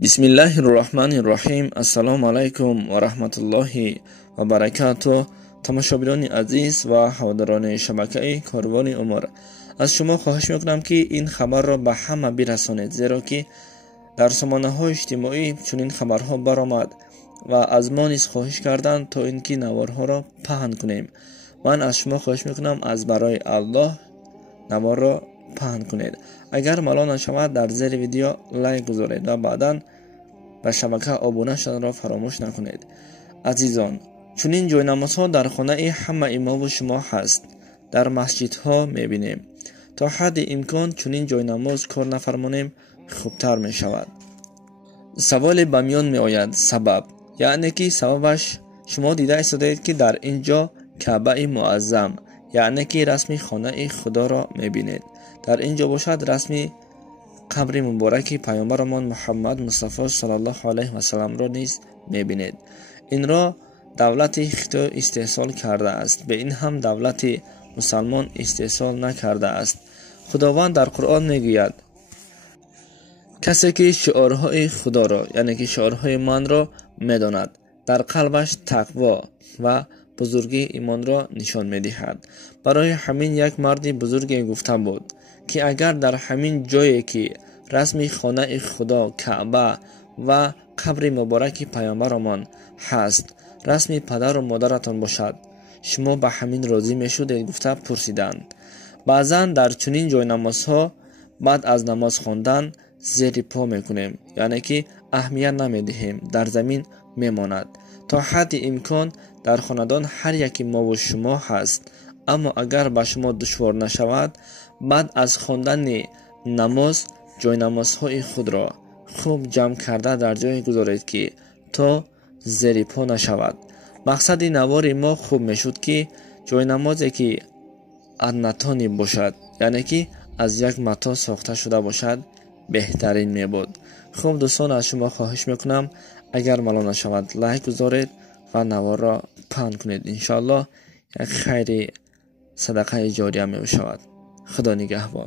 بسم الله الرحمن الرحیم. السلام علیکم و رحمت الله و برکاته. تماشاگران عزیز و هواداران شبکه کاروان عمر، از شما خواهش میکنم که این خبر را به همه برسانید، زیرا که در سامانه‌های اجتماعی چنین خبرها برآمد و از ما نیز خواهش کردند تا اینکه نوارها را پهن کنیم. من از شما خواهش میکنم از برای الله نوار را پهن کنید. اگر مالا نشود در زیر ویدیو لایک گذارید و بعدا به شبکه آبونه شدن را فراموش نکنید. عزیزان، چنین جای نمازها در خانه همه امام و شما هست. در مسجدها میبینیم. تا حد امکان چنین جای نماز کار نفرمانیم خوبتر می شود. سوال به میان می آید سبب، یعنی که سببش شما دیده ایستادید که در اینجا کعبه معظم، یعنی که رسمی خانه خدا را میبینید. در اینجا باشد رسمی قبر مبارک پیامبرمان محمد مصطفی صلی الله علیه و سلم را نیز میبینید. این را دولت خطا استحصال کرده است، به این هم دولت مسلمان استحصال نکرده است. خداوند در قرآن میگوید کسی که شعارهای خدا را، یعنی که شعارهای من را میداند، در قلبش تقوا و بزرگی ایمان را نشان میدهد. برای همین یک مرد بزرگی گفته بود که اگر در همین جایی که رسمی خانه خدا کعبه و قبر مبارک پیامبرمان هست رسمی پدر و مادرتان باشد، شما به همین راضی میشدید؟ گفته پرسیدند. بعضا در چنین جای نمازها بعد از نماز خواندن زیر پا میکنیم، یعنی که اهمیت نمیدهیم، در زمین میماند. تا حد امکان در خاندان هر یکی ما و شما هست، اما اگر به شما دشوار نشود بعد از خواندن نماز جای نمازهای خود را خوب جمع کرده در جای گذارید که تا زیر پا نشود. مقصد نوار ما خوب میشد که جای نمازی که ادنتانی باشد، یعنی که از یک متا ساخته شده باشد بهترین می بود. خوب دوستان، از شما خواهش میکنم اگر مالا نشود لایک گذارید و نوار را پهن کنید. انشاءالله یک خیر صدقه جاریه می شود. خدا نگهبان.